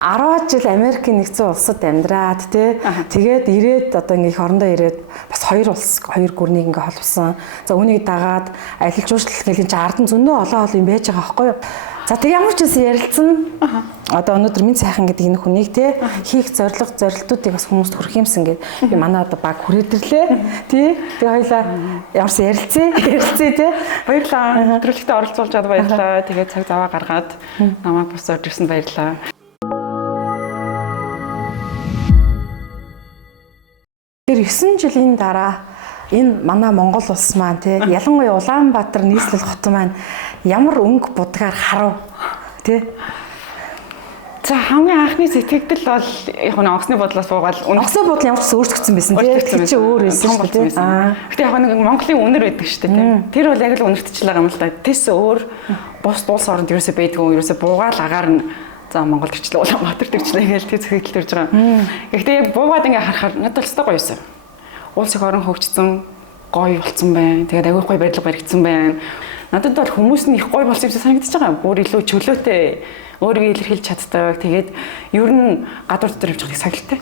10 жил Америкийн нэгдсэн улсад амьдраад тэгээд ирээд одоо ингээ их орондоо ирээд бас хоёр гүрнийг ингээ холбосон. За үүнийг дагаад аялал жуулчлал гэх юм чи ардан зөндөө олон юм байж байгаа байхгүй юу? За тэг ямар ч юм ярилцсан. Одоо өнөөдөр минь сайхан гэдэг энэ хүнийг хийх зорилтуудыг бас хүмүүст хүргэх юмсан гэдэг. Би манай одоо баг хүрээдэрлээ. Тэг хоёлаа ямарсан ярилцээ тий. Баярлалаа. Нэвтрүүлэгтээ оролцуулж чад баярлалаа. Тэгээд цаг заваа гаргаад намайг бус орж ирсэн баярлалаа. Тэр 9 жилийн дараа энэ манай Монгол улс маань ялангуяа Улаанбаатар нийслэл хот маань ямар өнгө будгаар харав тий. За хамгийн анхны сэтгэгдэл бол яг нь онгоцны бодлоос буугаад онгоцны бодол ямар ч өөрчлөгдсөн байсан тий. Чи өөр байсан шүү дээ. Гэтэ яг нэг Монголын үнэр байдаг шүү дээ тий. Тэр бол яг л үнэртчихлээ юм л да. Тэс өөр бус улс оронд ерөөсөө байдгүй ерөөсөө буугаал агаар нь за Монгол төрчлөө Улаанбаатар төрчлөө гэж тий зөвхөдөл төрж байгаа. Гэхдээ яг буугаад ингээ харахаар надад л гоё юусэн. Улс их орон хөгжсөн, гоё болцсон байна. Тэгээд аягүй гоё байдлаар баригдсан байна. Надад бол хүмүүс нь их гоё болсон юм шиг санагдаж байгаа. Бүр илүү чөлөөтэй өөрийгөө илэрхийлж чаддаг. Тэгээд ер нь гадуур дотор явж байгааг сахилтай.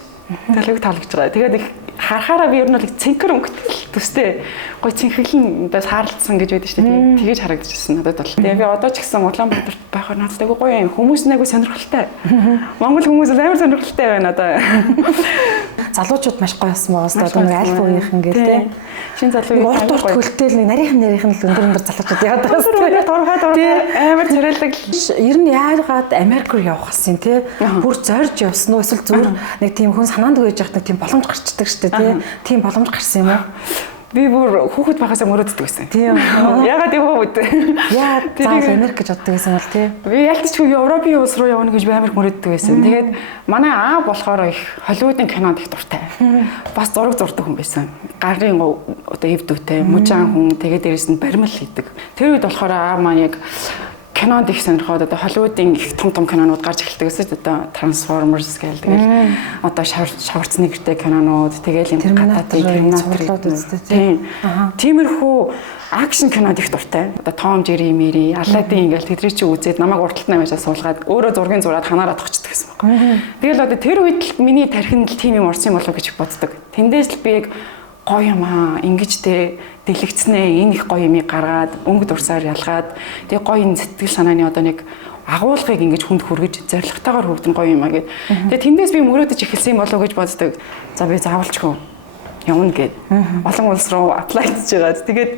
Талыг таалагдж байгаа. Тэгээд их харахаараа би ер нь бол цэнхэр өнгөтэй төстэй гоё цэнхэглэн одоо саарлцсан гэж байдаг шүү дээ. Тэгэж харагдчихсан надад бол. Тэгээд би одоо ч гэсэн Улаанбаатарт байхаар надад аягүй гоё юм. Хүмүүс нь аягүй сонирхолтой. Монгол хүмүүс амар сонирхолтой байна одоо. Залуучууд маш гоё болсон байгаас одоо нэг аль бугийнхан гээл тий. Шинэ залуу урт хөлтэй л нэг нарийнхан л өндөр залуучууд яагаад дурхай амар царайлаг. Ер нь яагаад Америк руу явах гэсэн тий. Бүр зорж явсан уу эсвэл зүгээр нэг тийм хүн санаанд байж явах нэг тийм боломж гарчдаг шүү дээ тий. Тийм боломж гарсан юм уу? Би бүр хүүхэд байхасаа мөрөөддөг байсан. Тийм. Ягаад юм бэ? Яагаад заавал Америк гэж боддог байсан бол тий. Би ялтчгүй Европын улс руу явна гэж би амар мөрөөддөг байсан. Тэгээд манай аа болохоор их Холливуудын кинонд их дуртай. Бас зураг зурдаг хүн байсан. Гарын одоо эв дүүтэй, мужаан хүн, тэгээд дээрэс нь баримл хийдэг. Тэр үед болохоор аа маань яг кинонд их сонирхоод одоо Холливуудын их том кинонууд гарч эхэлдэг гэсэн. Одоо Transformers гээл тэгэл одоо Шварценеггертэй кинонууд тэгэл юм гадаадын кинонууд үздэг тийм. Тиймэрхүү акшн кинод их дуртай. Одоо Том Жери Мэри, Аладдин ингээл тэдрий чи үзээд намайг урталт намаашаа суулгаад өөрөө зургийн зураад ханаараа тогчдөг гэсэн байна. Тэгэл одоо тэр үед л миний тархинд л тийм юм орсон юм болов гэж боддог. Тэндээс л би яг гоё юм аа ингэж дэлгэцнээ энэ их гоё юмыг гаргаад өнгө дурсаар ялгаад тэгээ гоё энэ сэтгэл санааны одоо нэг агуулгыг ингэж хүнд хүргэж зоригтойгоор хөвдөн гоё юм аа гэд. Тэгээ тэндээс би мөрөөдөж эхэлсэн юм болов гэж боддог. За би заавалчгүй явна гэд. Олон улс руу аплайдж байгаад тэгээд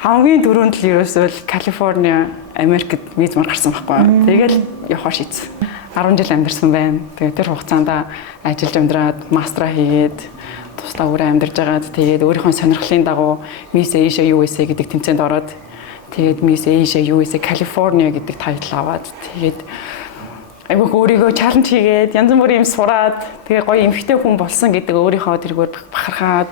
хамгийн дөрөнд л ерөөсөө Калифорни, Америкт виз мар гарсан байхгүй. Тэгэл явахаар шийдсэн. 10 жил амьдарсан байна. Тэгээд тэр хугацаанд ажиллаж амьдраад мастера хийгээд туслаа өөрөө амьдарч байгаад тэгээд өөрийнхөө сонирхлын дагуу Miss Asia USA гэдэг тэмцээнд ороод тэгээд Miss Asia USA California гэдэг тайтл аваад тэгээд айгүй өөрийгөө чаленж хийгээд янз бүрийн юм сураад тэгээд гоё эмхтэй хүн болсон гэдэг өөрийнхөө тэргээр бахархаад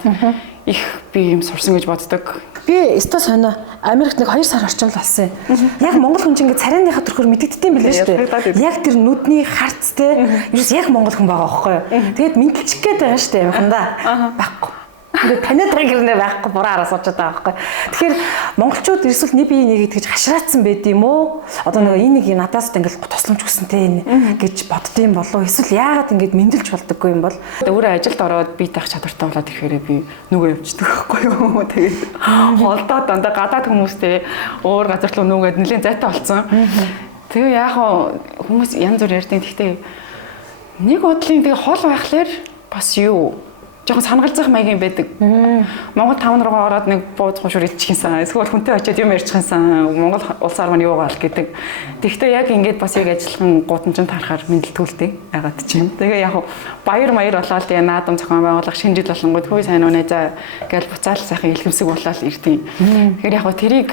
их би юм сурсан гэж боддог. Би өстой сонио Америкт нэг 2 сар орчим л болсон юм. Яг Монгол хүн чинь ингээ царайныхаа төрхөөр мэддэгтэй юм билээ шүү дээ. Яг тэр нүдний харц те ерөөс яг Монгол хүн байгаа байхгүй юу. Тэгээд мэдлчих гээд байгаа шүү дээ юмхандаа. Баггүй. Ингээ таниад байгаа гэрнээ байхгүй бураараа суучаад байгаа байхгүй. Тэгэхээр монголчууд эсвэл нэг бие нэг гэж хашраацсан байд юм уу? Одоо нэг энийг надаас ингээл тусламж хүссэн те энэ гэж боддсон болов эсвэл яагаад ингэж мэдлж болдоггүй юм бол өөрөө ажилд ороод бие таах чадвартай болоод ирэхээр би нүгөө явчихдаг байхгүй юу? Тэгээд холдоо дандаа гадаад хүмүүстэй өөр газар руу нүгээд нэлийн зайтай болцсон. Тэгээ яг хүмүүс янз бүр ярьдаг. Гэхдээ нэг бодлын тэгээ хол байхлаар бас юу жоохон санагалзах маягийн байдаг. Монгол 5 руугаа ороод нэг бууз хушуур идчихсэн. Эсвэл хүнтэй очиод юм ярьчихсан. Монгол улсаар мань юугаал гэдэг. Тэгвэл яг ингэж бас яг ажиллахан гудамжинд харахаар мэдлэлтүүлдэг. Ягаад ч юм. Тэгээ яг баяр маяр болоод тэгээ наадам зохион байгуулах шинжил болонгууд хөөе сайн уу нэ гэл буцаал сайхан илгэмсэг болоод ирдیں۔ Тэгэхээр яг тэрийг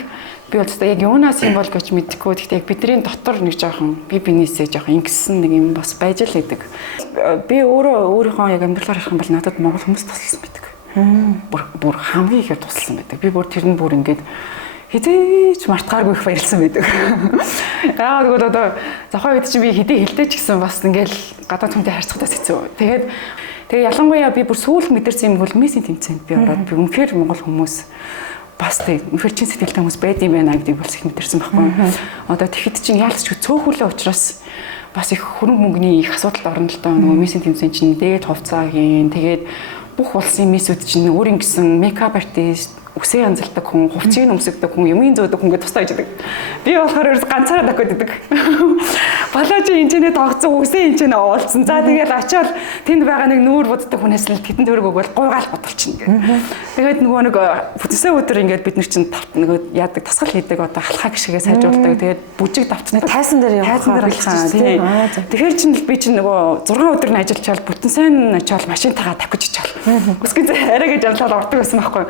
би бол яг юунаас юм бол гэж мэдэхгүй. Гэхдээ яг бидний дотор нэг жоохон бинээсээ жоохон ингэсэн нэг юм бас байж л байдаг. Би өөрийнхөө яг амьдралаар харах юм бол надад монгол хүмүүс тусалсан байдаг. Бүр хамгийн ихээр тусалсан байдаг. Би бүр тэр нь бүр ингээд хизээч мартгааргүй их баярлсан байдаг. Яагаад гэвэл одоо зохио үед чинь би хэдий хэлтэй ч гэсэн бас ингээл гадаад хүнтэй харьцахдаа хэцүү. Тэгээ ялангуяа би бүр сүүлд мэдэрсэн юм бол мессийн тэмцээнд би ороод би үнэхээр монгол хүмүүс бас тэг үнэхээр чин сэтгэлтэй хүмүүс байд юм байна гэдгийг бас их мэдэрсэн байхгүй. Одоо тэгэхэд чинь яалч цөөхөлөө учраас бас их хөрөнгө мөнгөний их асуудалд орно л доо. Нөгөө миссийн тэмцээн чинь дээд хувцаа хийн. Тэгээд бүх улсын миссүүд чинь өөрийн гэсэн мейкап артист үсээ янзалдаг хүн, хувцсыг өмсгдөг хүн, юмын зөөдөг хүн гэдээ тустай яждаг. Би болохоор ерөөс ганцаараа даггаад идэг. Балажи энэний тогтсон үсээ энэний уулцсан. За тэгээд очиод тэнд байгаа нэг нүүр буддаг хүнээс л тэдэн төрөг өгвөл гуйгаал бодолчихно гэх. Тэгээд нөгөө нэг бүтэнсээ өдөр ингээд бид нар чинь нөгөө яадаг тасгал хийдэг одоо халхаа гişгээ сайжруулдаг. Тэгээд бүжиг давтны тайсан дээр явах тийм. Тэгэхээр чинь би чинь нөгөө 6 өдөр нь ажиллачаал бүтэнсээ нь очиод машинтайгаа тавьж ичаал. Үсгэн арай гэж явлаа ордог байсан байхгүй.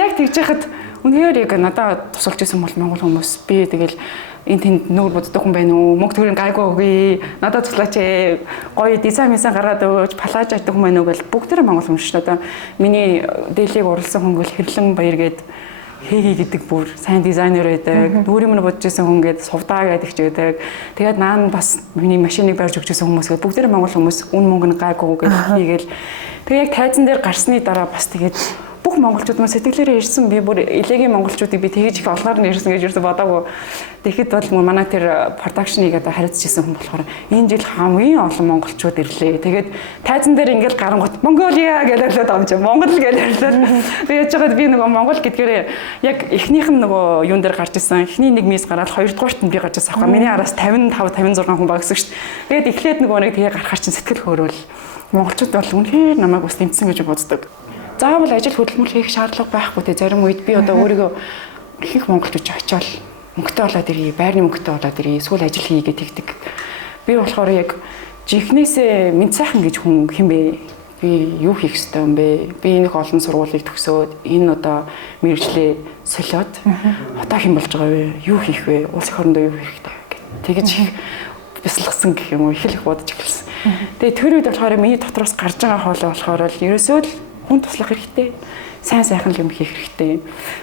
Яг тэгж яхад үнээр яг надад тусалж исэн бол монгол хүмүүс би тэгэл энэ тэнд нүүр боддог хүн байна уу? Мөнгө төгрөг гайгүй өгье. Надад туслаач ээ. Гоё дизайн гараад өгөөч, палаж авдаг хүн байна уу гэл бүгдээрээ монгол хүн шүү дээ. Одоо миний дээлийг уралсан хүн гэл Хэрлэн Баяр гээд Хэги гэдэг бүр сайн дизайнер байдаг. Дүүрийн мөр бодож исэн хүн гээд Сувдаа гэдэг ч байдаг. Тэгээд наан бас миний машиныг барьж өгч исэн хүмүүс гээд бүгдээрээ монгол хүмүүс үн мөнгө нь гайгүй гэж хийгээл. Тэгээд яг тайзан дээр гарсны дараа бас тэгээд бүх монголчууд мөн сэтгэлээрээ ирсэн би бүр элегийн монголчуудыг би тэгэж их олгоор нь ирсэн гэж ерөөсө бодоагүй. Тэгэхэд бол манай тэр продакшныг одоо хариуцчихсан хүн болохоор энэ жил хамгийн олон монголчууд ирлээ. Тэгээд тайзан дээр ингээл гарангуут Монголиа гэж хэлээд амжаа. Монгол гэж хэлээд. Би яаж чагаад би нөгөө монгол гэдгээрээ яг эхнийх нь нөгөө юун дээр гарч исэн. Эхний нэг мис гараад хоёрдугаарт нь би гарч ирсэн. Миний араас 55 56 хүн багсаг шүү дээ. Тэгээд эхлээд нөгөө нэг тэгээ гарахаар чинь сэтгэл хөөрөөл. Монголчууд бол үнэхээр намайг бас тэмцсэн гэж боддог. Заавал ажил хөдөлмөр хийх шаардлага байхгүй те зарим үед би одоо өөрийгөө их монголчууд очиод мөнгөтэй болоод ирье, байрны мөнгөтэй болоод ирье, эсвэл ажил хийгээд тэгдэг. Би болохоор яг жихнээсээ мэд сайхан гэж хүн хэм бэ? Би юу хийх ёстой юм бэ? Би энэ олон сургуулийг төгсөөд энэ одоо мэргэжлээ солиод одоо хэм болж байгаа вэ? Юу хийх вэ? Улс их орондоо юу хийх хэрэгтэй гэх. Тэгэж их бясалгасан гэх юм уу? Их л их бодож эхэлсэн. Тэгээ тэр үед болохоор миний дотроос гарч байгаа хоолой болохоор л ерөөсөө л хүн туслах хэрэгтэй. Сайн сайхан юм хийх хэрэгтэй.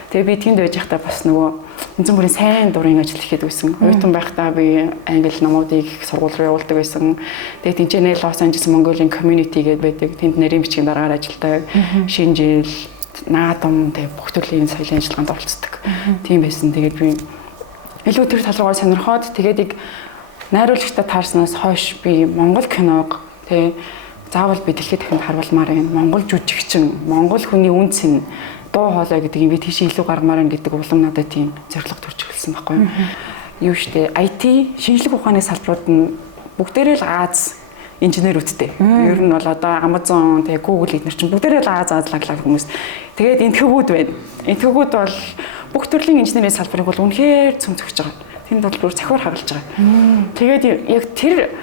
Тэгээ би тэнд байж байхдаа бас нөгөө янз бүрийн сайн дурын ажил хийхэд байсан. Оюутан байхдаа би англи номуудыг сургууль руу явуулдаг байсан. Тэгээ тэнцэнэ Лос Анжелес Монголын community гэдэг байдаг. Тэнд нарийн бичгийн дараагаар ажилладаг. Шинжил, наадам тэгээ бүх төрлийн соёлын ажиллагаанд оролцдог. Тийм байсан. Тэгээд би илүү тэр тал руугаа сонирхоод тэгээд яг найруулагчтай таарснаас хойш би монгол киног тэгээ заавал би дэлхийд дахинд харуулмаар байна. Монгол жүжигчин, монгол хүний үн цэн, дуу хоолой гэдэг юм би тийшээ илүү гаргамаар байна гэдэг улам надад тийм зорилго төрж эхэлсэн байхгүй юу? Юу штэ IT, шинжлэх ухааны салбарууд нь бүгдээрээ л Аз инженерүүдтэй. Ер нь бол одоо Amazon, тэгээ Google эднэр чинь бүгдээрээ л Азлаглаг хүмүүс. Тэгээд энтхэгүүд байна. Энтхэгүүд бол бүх төрлийн инженерийн салбарыг бол үнэхээр цөмцөгж байгаа. Тэнд бол бүр цохиор хагалж байгаа. Тэгээд яг тэр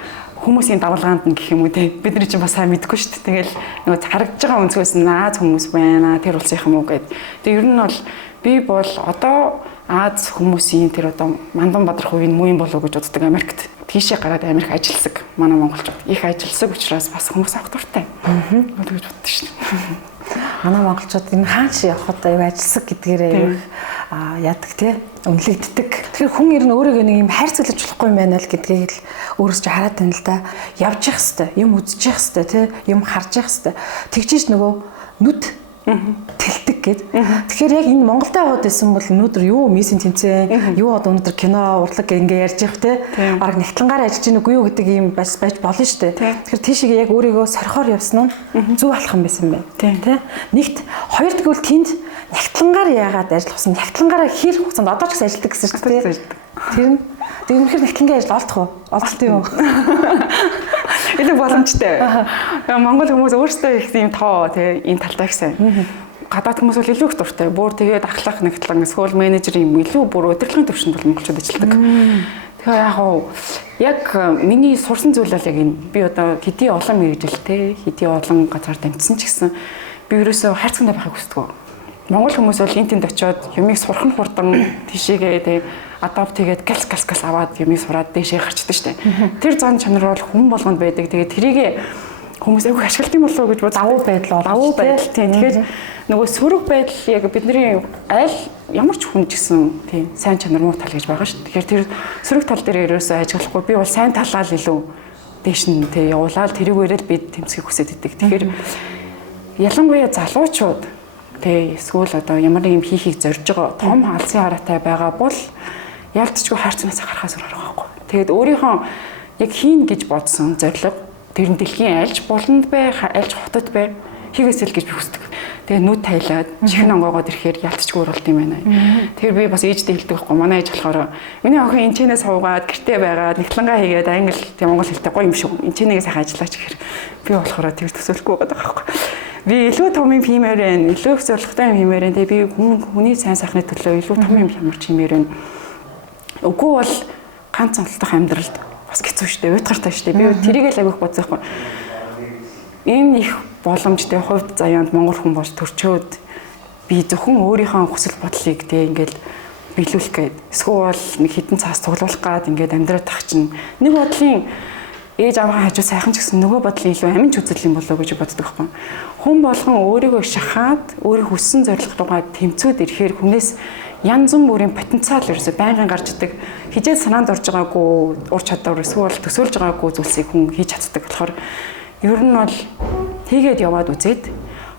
хүмүүсийн давалгаанд нь гэх юм уу те бид нар чинь бас сайн мэдгүй шүү дээ. Тэгэл нөгөө харагдж байгаа өнцгөөс нь Аз хүмүүс байна. Тэр улсынх юм уу гэд. Тэг ер нь бол би бол одоо Аз хүмүүсийн тэр одоо Мандан Бадрахуугийн муу юм болов уу гэж боддог Америкт. Тийшээ гараад Америк ажилласан. Манай монголчууд их ажилласан учраас бас хүмүүс авах дуртай. Гэж боддог шүү дээ. Манай монголчууд энэ хаанч явахад аяг ажилласан гэдгээрээ яадаг тий үнэлэгддэг. Тэгэхээр хүн ер нь өөрийгөө нэг юм хайрцаглаж болохгүй юм байна л гэдгийг л өөрөөс чи хараад байна л да. Явж явах хэвээр, юм үзэж явах хэвээр тий юм харж явах хэвээр. Тэгчиж нөгөө нүд тэлдэг гэд. Тэгэхээр яг энэ Монголд аваад байсан бол өнөөдөр юу миссийн тэмцээн, юу одоо өнөөдөр кино, урлаг ингээ ярьж явах тий. Бараг нэгтлэнгаар ажиллаж гин үгүй юу гэдэг юм байж болно шүү дээ. Тэгэхээр тийшээ яг өөрийгөө сорхоор явсан нь зүг алах юм байсан байна. Тий. Нэгт хоёр тэгвэл тэнд нэгтлэнгаар яагаад ажиллах вэ? Нэгтлэнгаараа хэр хугацаанд одоо ч гэсэн ажилладаг гэсэн шүү дээ. Тэр нь тэг үнэхээр нэгтлэнгийн ажил олдох уу? Олдолтой юу? Илүү боломжтой. Монгол хүмүүс өөрсдөө их юм тоо тий энэ талтай ихсэн. Гадаад хүмүүс бол илүү их дуртай. Бүр тэгээд ахлах нэгтлэн эсвэл менежер юм илүү бүр удирдлагын төвшөнд бол монголчууд ажилладаг. Тэгэхээр яг миний сурсан зүйл бол яг энэ. Би одоо хэдий олон мэргэжилтэй, хэдий олон газар дамжсан ч гэсэн би ерөөсөө хайрцагтай байхыг хүсдэг. Монгол хүмүүс бол энэ тэнд очиод юмыг сурах нь хурдан тийшээгээ тий адапт хийгээд галс аваад юмыг сураад дэшээ гарчдаг штэ. Тэр зан чанар бол хүн болгонд байдаг. Тэгээд тэрийг хүмүүс айгүй ашигладаг юм болов уу гэж бод давуу байдал тийм. Тэгэхээр нөгөө сөрөг байдал яг бидний аль ямар ч хүн ч гэсэн тийм сайн чанар муу тал гэж байгаа шүү. Тэгэхээр тэр сөрөг тал дээр ерөөсөө ажиглахгүй би бол сайн талаа л илүү дээш нь тийм явуулаад тэрүүгээрээ л би тэмцэхийг хүсэж идэг. Тэгэхээр ялангуяа залуучууд тийм эсвэл одоо ямар нэг юм хийхийг зорж байгаа том алсын хараатай байгаа бол ялцчгүй хайрцагнаас гарахаас өөр байхгүй. Тэгээд өөрийнхөө яг хийн гэж бодсон зорилго тэр нь дэлхийн альж буланд бай, альж хотод бай хийгээсэл гэж би хүсдэг. Тэгээ нүд тайлаад чихэн онгоогоод ирэхээр ялцчгүй уралт юм байна. Тэгэхээр би бас ээжтэй хэлдэг байхгүй. Манай ээж болохоор миний охин энэчнээс суугаад гэртээ байгаад нэгтлангаа хийгээд англи тийм монгол хэлтэй гоё юм шүү. Энэчнээс сайхан ажиллаач гэхээр би болохоор тэр төсөөлөхгүй байгаа байхгүй. Би илүү том юм хиймээрэн, илүү их зорилготой юм хиймээрэн. Тэгээ би хүний сайн сайхны төлөө илүү том юм хямарч хиймээрэн. Үгүй бол ганц онцлог амьдралд бас хэцүү шүү дээ. Уйтгартай шүү дээ. Би тэрийг л агиох бодсоохгүй. Энэ их боломжтой хувьд заяанд монгол хүн болж төрчөөд би зөвхөн өөрийнхөө хүсэл бодлыг тэг ингээл биелүүлэх гээд эсвэл нэг хитэн цаас цуглуулах гээд ингээд амьдраад тах чинь нэг бодлын ээж аваа хажуу сайхан ч гэсэн нөгөө бодлын илүү аминч үзэл юм болоо гэж боддог байхгүй. Хүн болгон өөрийгөө шахаад өөрийн хүссэн зорилго руугаа тэмцээд ирэхээр хүнээс янз бүрийн потенциал ерөөсөй байнгын гарч идэг хижээ санаанд орж байгаагүй ур чадвар эсвэл төсөөлж байгаагүй зүйлсийг хүн хийж чаддаг болохоор ер нь бол хийгээд яваад үзээд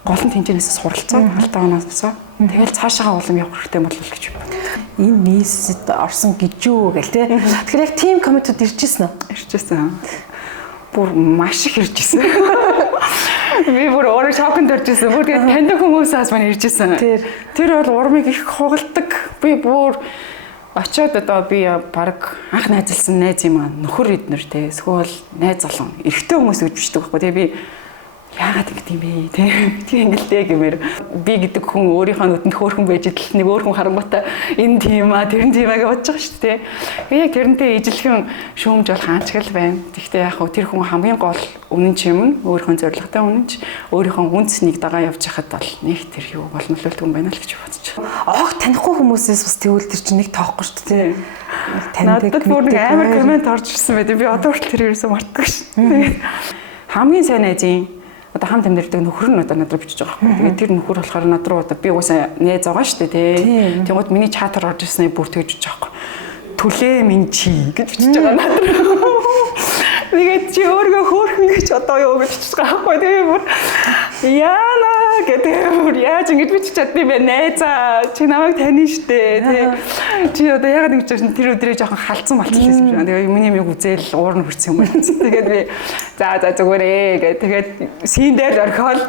гол нь тэнцэнээс суралцаад алдаа оноосоо тэгэл цаашаа улам явах хэрэгтэй болов гэж байна. Энэ нийсэд орсон гэж юу гэл те. Тэгэхээр яг team committee иржсэн үү? Иржсэн. Бүр маш их иржсэн. Би бүр өөрөө шоконд оржсэн. Бүр тэгээд таньдаг хүмүүсээс мань иржсэн. Тэр бол урмыг их хугалдаг. Би бүр очоод одоо би баг анх найзалсан найз юм аа нөхөр эднэр те эсвэл найз залуу эрэгтэй хүмүүс гэж бичдэг байхгүй. Тэгээ би яагаад ингэ тийм бэ те тийм ингэлтэй гэмээр би гэдэг хүн өөрийнхөө нүдэнд хөөрхөн байж идэл нэг өөр хүн харангуйтай энэ тийм аа тэр нь тийм аа гэж бодож байгаа шүү дээ. Тэгээ яг тэрнтэй ижилхэн шүүмж бол хаанчгал байна. Гэхдээ яг хөө тэр хүн хамгийн гол үнэн чим нь өөрийнхөө зорилготой үнэн ч өөрийнхөө үнцнийг дагаа явж хахад бол нэг тэр юу болмолтой юм байна л гэж бодож байна. Оог танихгүй хүмүүсээс бас тэгвэл тэр чинь нэг тоохгүй шүү дээ. Таньдаг бүр нэг амар комент орж ирсэн байт. Би одоо хүртэл тэр ерөөсөө мартдаг шүү. Хамгийн сайн найзын одоо хамт амьдардаг нөхөр нь одоо надад бичиж байгаа байхгүй. Тэгээд тэр нөхөр болохоор над руу одоо би уусаа найз байгаа шүү дээ тий. Тэгмэд миний чатаар орж ирсний бүр тэгж бичиж байгаа байхгүй. Түлээ минь чи гэж бичиж байгаа надад. Тэгээд чи өөрөө хөөрхөн гэж одоо юу гэж бичиж байгаа байхгүй. Тэгээд бүр яана гэдэг бүр яаж ингэж бичиж чаддсан бэ найзаа чи намайг таних штэ тий. Чи одоо яагаад ингэж чинь тэр өдрөө жоохон халдсан болчихсон юм шиг. Тэгээд миний мэг үзэл уур нь хүрсэн юм байна. Тэгээд би за зүгээрээ гэх тэгээд син дээр орхиол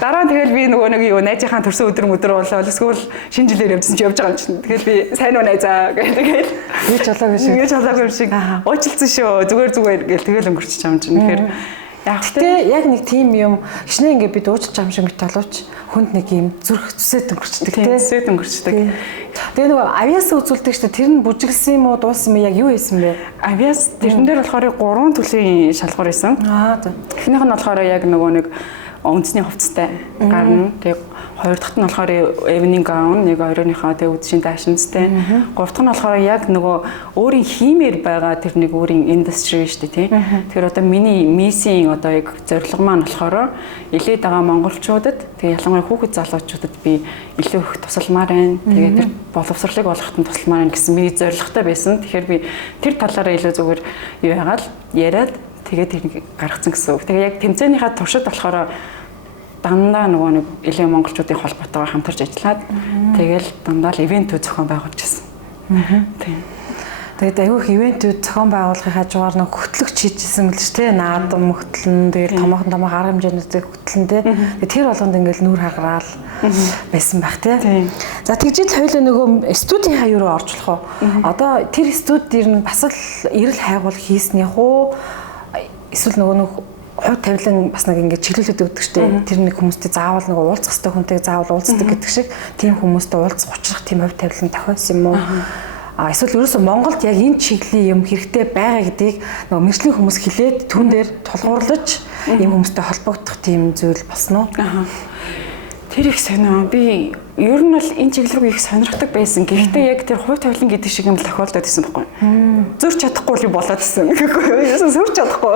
дараа нь тэгэл би нөгөө нэг юу найзынхаа төрсөн өдөр болоод эсвэл шинэ жилээр явжсан чи явж байгаа юм чинь. Тэгэл би сайн уу найзаа гэх тэгээд ингэж болоогүй шиг уучлалцсан шүү зүгээр гэл тэгэл өнгөрчих юм чинь. Тэгэхээр Гэхдээ яг нэг тийм юм хичнээн ингээд бид уучлж байгаа юм шиг металууч хүнд нэг юм зүрх зүсэд өнгөрчдөг тий. Зүсэд өнгөрчдөг. Тэгээ нөгөө авиас үзүүлдэг шүү дээ. Тэр нь бүжиглсэн юм уу, дууссан юм яг юу хийсэн бэ? Авиас тэрэн дээр болохоор 3 төрлийн шалгуур байсан. За. Эхнийх нь болохоор яг нөгөө нэг үндэсний хувцастай гарна. Тэгээ хоёр дахьт нь болохоор evening gown, нэг хоёрынхаа тэгээ үдшийн даашинстай. Гурав дахь нь болохоор яг нөгөө өөрийн хиймээр байгаа тэр нэг өөрийн industry шүү дээ тий. Тэгэхээр одоо миний миссийн одоо яг зорилго маань болохоор илээд байгаа монголчуудад тэгээ ялангуяа хүүхэд залуучуудад би илүү их тусалмаар байна. Тэгээ тэр боловсролыг олоход нь тусалмаар байна гэсэн миний зорилготой байсан. Тэгэхээр би тэр талаараа илүү зүгээр юу яагаад яриад тэгээд тэрийг гаргацсан гэсэн үг. Тэгээ яг тэмцээнийхээ туршид болохоор дандаа нөгөө нэг эле монголчуудын холбоотойгоор хамтарч ажиллаад тэгэл дандаа л ивентүүд зохион байгуулж байсан. Тийм. Тэгээд аюух ивентүүд зохион байгуулахын хажуугаар нэг хөтлөгч хийжсэн мэл ч тий наадам хөтлөн тэгээд томоохон арга хэмжээнүүдийг хөтлөн тий. Тэгээд тэр болгонд ингээл нүүр хагараал байсан байх тий. За тэгжил хоёулаа нөгөө студийн хаяа руу оржлох уу? Одоо тэр студид бас л эрэл хайгуул хийсэн яг уу? Эсвэл нөгөө нэг хувь тавилан бас нэг ингэ чиглүүлээд өгдөг штеп. Тэр нэг хүмүүстэй заавал нэг уулзах хэрэгтэй хүнтэй заавал уулздаг гэдэг шиг тийм хүмүүстэй уулзах учрах тийм хувь тавилан тохиолсон юм уу? Эсвэл ерөөсөө Монголд яг энэ чиглийн юм хэрэгтэй байгаа гэдгийг нөгөө мэржлийн хүмүүс хэлээд түн дээр тулгуурлаж ийм хүмүүстэй холбогдох тийм зүйл болсон уу? Тэр их сонио. Би ер нь бол энэ чиглэл рүү их сонирхдаг байсан. Гэхдээ яг тэр хувь тавилан гэдэг шиг юм тохиолдоод байсан байхгүй. Зөрч чадахгүй ли болоод байсан. Ерөөсөө зөрч чадахгүй.